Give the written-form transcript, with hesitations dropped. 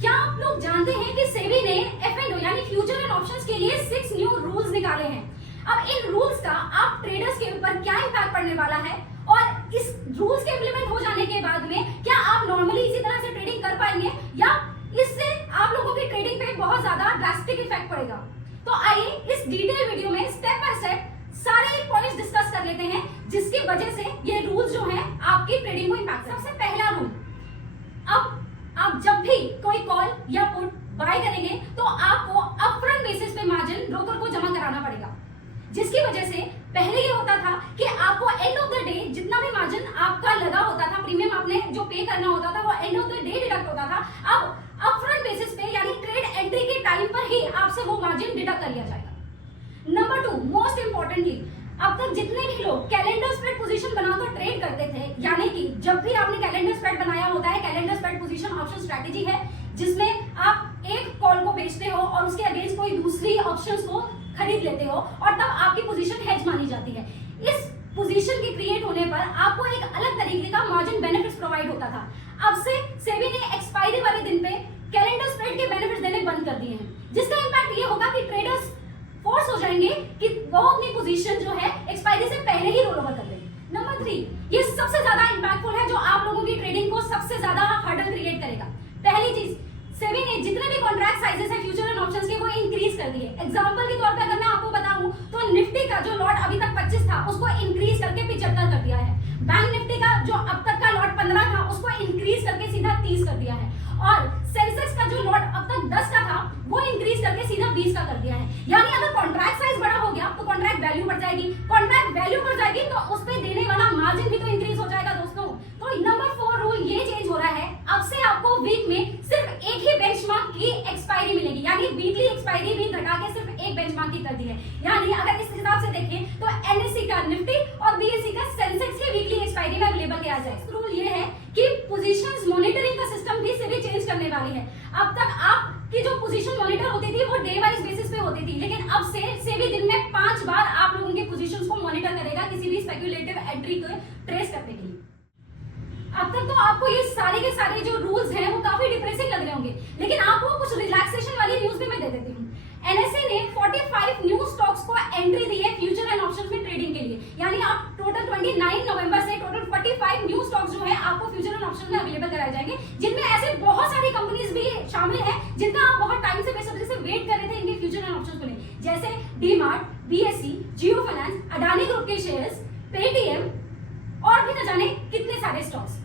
क्या आप लोग जानते हैं कि सेबी ने F&O यानी फ्यूचर एंड ऑप्शंस के लिए 6 न्यू रूल्स निकाले हैं। अब इन रूल्स का आप ट्रेडर्स के ऊपर क्या इंपैक्ट पड़ने वाला है और इस रूल्स के इम्प्लीमेंट हो जाने के बाद में क्या आप नॉर्मली इसी तरह से ट्रेडिंग कर पाएंगे या इससे आप लोगों की ट्रेडिंग पे बहुत ज्यादा ड्रास्टिक इफेक्ट पड़ेगा। तो आइए इस डिटेल वीडियो में स्टेप बाय स्टेप सारे पॉइंट्स डिस्कस कर लेते हैं जिसकी वजह से ये रूल्स जो है आपकी ट्रेडिंग को इंपैक्ट। सबसे पहला रूल, अब आप जब भी कोई कॉल या पुट बाय करेंगे तो आपको अपफ्रंट बेसिस पे मार्जिन ब्रोकर को जमा कराना पड़ेगा, जिसकी वजह से पहले ये होता था कि आपको एंड ऑफ द डे जितना भी मार्जिन आपका लगा होता था, प्रीमियम आपने जो पे करना होता था वो end of the day deduct होता था। अब अपफ्रंट बेसिस पे यानी ट्रेड एंट्री के टाइम पर ही आपसे वो मार्जिन डिडक्ट कर लिया जाएगा। नंबर 2, मोस्ट इंपॉर्टेंटली, अब तक जितने भी लोग कैलेंडर स्प्रेड पोजीशन बनाकर ट्रेड करते थे, यानी कि जब भी आपने कैलेंडर स्प्रेड बनाया होता है, calendar spread position option strategy है जिसमें आप एक कॉल को बेचते हो और उसके अगेंस्ट कोई दूसरी ऑप्शंस को खरीद लेते हो और तब आपकी पोजीशन हेज मानी जाती है। इस पोजीशन के क्रिएट होने पर आपको एक अलग तरीके का मार्जिन बेनिफिट्स प्रोवाइड होता था। अब से सेबी ने एक्सपायरी वाले दिन पे कैलेंडर स्प्रेड के बेनिफिट्स देने बंद कर दिए हैं, जिसका इंपैक्ट ये होगा कि ट्रेडर्स फोर्स हो जाएंगे कि वो अपनी पोजीशन जो है एक्सपायरी से पहले ही रोल ओवर कर लेंगे। नंबर 3, ये सबसे ज्यादा इंपैक्टफुल है जो आप लोगों की ट्रेडिंग को सबसे ज्यादा हर्डल क्रिएट करेगा। पहली चीज, सेबी ने जितने भी कॉन्ट्रैक्ट साइजेस है फ्यूचर एंड ऑप्शंस के वो इंक्रीज कर दिए। एग्जांपल के तौर पे अगर मैं आपको बताऊं तो निफ्टी का जो लॉट अभी तक 25 था उसको इंक्रीज करके 75 कर दिया है। बैंक निफ्टी का जो अब तक का लॉट 15 था उसको इंक्रीज करके सीधा 30 कर दिया है और सेंसेक्स का जो लॉट अब तक 10 का था वो इंक्रीज करके सीधा 20 का कर दिया है। यानी अगर कॉन्ट्रैक्ट साइज बड़ा हो गया तो कॉन्ट्रैक्ट वैल्यू बढ़ जाएगी, कॉन्ट्रैक्ट वैल्यू बढ़ जाएगी तो उस पे देने वाला मार्जिन भी तो इंक्रीज हो जाएगा दोस्तों। तो नंबर 4 रूल ये चेंज हो रहा है, अब से आपको वीक में सिर्फ एक ही बेंचमार्क की एक्सपायरी मिलेगी, यानी वीकली एक्सपायरी भी घटा के सिर्फ एक बेंचमार्क की कर दी है। यानी अगर इस हिसाब से देखें तो एनएससी का निफ्टी और बीएससी का सेंसेक्स की वीकली एक्सपायरी में अवेलेबल किया जाए। रूल ये है कि पोजीशंस मॉनिटरिंग का सिस्टम भी सेबी चेंज करने वाली है। अब तक आपकी जो पोजीशन मॉनिटर होती थी वो डे वाइज बेसिस पे होती थी, लेकिन अब से सेबी दिन में 5 बार आप लोगों के पोजीशंस को मॉनिटर करेगा किसी भी स्पेक्युलेटिव एंट्री को ट्रेस करने के लिए। अब तक तो आपको ये सारे के सारे जो रूल्स हैं वो काफी डिप्रेसिंग लग रहे होंगे, लेकिन आपको कुछ रिलैक्सेशन वाली न्यूज भी मैं दे देती हूँ। एनएसए ने 45 न्यू स्टॉक्स को एंट्री दी है फ्यूचर एंड ऑप्शंस में ट्रेडिंग के लिए, यानी आप टोटल 29 नवंबर से टोटल 45 न्यू स्टॉक्स जो है आपको फ्यूचर एंड ऑप्शन में अवेलेबल कराए जाएंगे, जिनमें ऐसे बहुत सारी कंपनीज भी शामिल हैं जिनका आप बहुत टाइम से बेसब्री से वेट कर रहे थे इनके फ्यूचर एंड ऑप्शंस को लेने, जैसे डीमार्ट, बीएसई, जियो फाइनेंस, अडानी ग्रुप के शेयर्स, पेटीएम और भी न जाने कितने सारे स्टॉक्स।